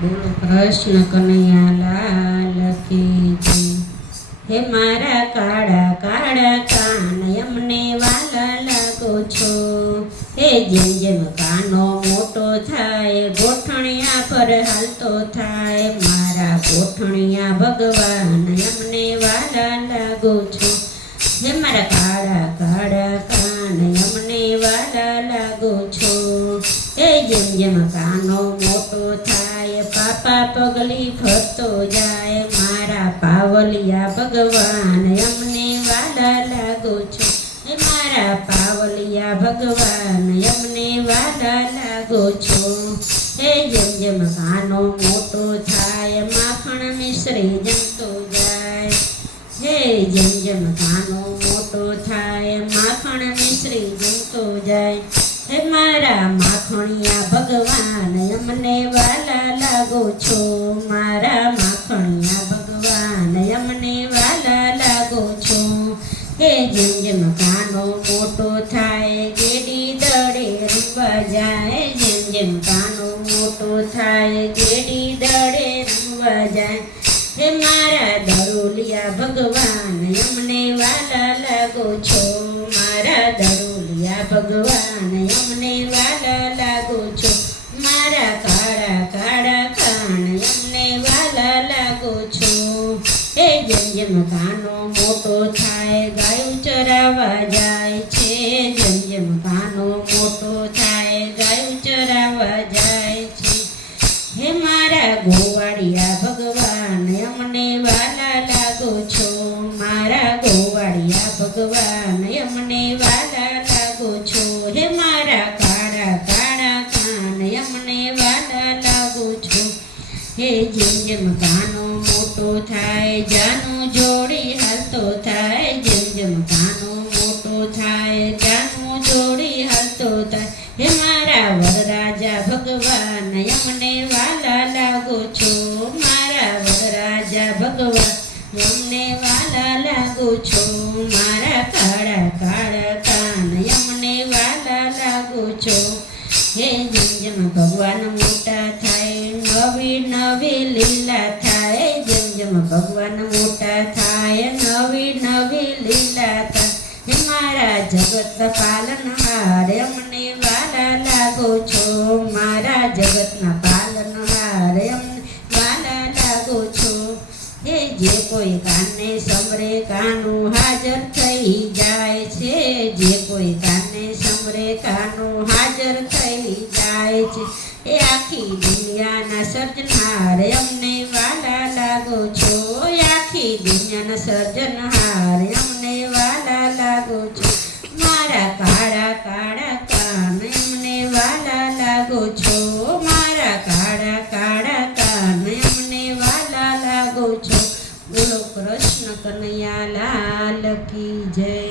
બોલો કૃષ્ણ કનૈયા લાલ કી જય। હે મારા કાળા કાળા કાન અમને વાલા લાગો છો। હે જેમ જેમ કાનો મોટો થાય ગોઠણિયા પર હાલતો થાય। મારા ગોઠણિયા ભગવાન અમને વાલા લાગો છો। હે મારા કાળા કાળા કાન અમને વાલા લાગો છો। હે જેમ જેમ કાનો મોટો થાય પાપા પગલી ફરતો જાય। મારા પાવલિયા ભગવાન અમને વાલા લાગો છો। હે મારા પાવલિયા ભગવાન અમને વાલા લાગો છો। હે જેમ જેમ કાનો મોટો થાય માખણ મિશ્રી જમતો જાય। હે જેમ જેમ કાનો મોટો થાય માખણ મિશ્રી જમતો જાય। હે મારા માખણિયા ભગવાન અમને વાલા લાગો છો। મારા માખણિયા ભગવાન અમને વાલા લાગો છો। હે જેમ જેમ કાનો મોટો થાય ગેડી દડે રમવા જાય। જેમ જેમ કાનો મોટો થાય ગેડી દડે રમવા જાય। હે મારા દરોલિયા ભગવાન અમને વાલા લાગો છો। મારા દરોલિયા ભગવાન અમને વાલા લાગો છો। મારા કાળા કાળા કાન અમને વાલા લાગો છો। હે જેમ જેમ કાનો મોટો થાય ગાયું ચરાવવા જાય છે। જેમ જેમ કાનો મોટો થાય ગાયું ચરાવવા જાય છે। હે મારા ગોવાળિયા ભગવાન અમને વાલા લાગો છો। મારા ગોવાળિયા ભગવાન અમને વાલા લાગો છો। હે મારા કાળા કાળા કાન અમને વાલા લાગો છો। હે જેમ જેમ કાનો મોટો થાય જાનું જોડી હાલતો થાય। જેમ જેમ કાનો મોટો થાય જાનું જોડી હાલતો થાય। હે મારા વરરાજા ભગવાન અમને વાલા લાગો છો। મારા વરરાજા ભગવાન અમને વાલા લાગો છો। મારા કાળા કાળા કાન અમને વાલા લાગો છો। હે જેમ જેમ ભગવાન મોટા થાય નવી નવી લીલા થાય। જેમ જેમ ભગવાન મોટા થાય નવી નવી લીલા થાય। હે મારા જગત પાલનહાર અમને વાલા લાગો છો। મારા જગતના પાલનહાર અમને વાલા લાગો છો। હે જે કોઈ કાને સમરે કાનું હાજર થઈ જાય છે। જે કોઈ કાને સમરે કાનું હાજર થઈ જાય છે। એ આખી દુનિયાના સર્જનહાર અમને વાલા લાગો છો। આખી દુનિયાના સર્જનહાર અમને વાલા લાગો છો। મારા કાળા કાળા કાન અમને વાલા લાગો છો। મારા કાળા કાળા કાન અમને વાલા લાગો છો। બોલો કૃષ્ણ કનૈયા લાલ કી જય।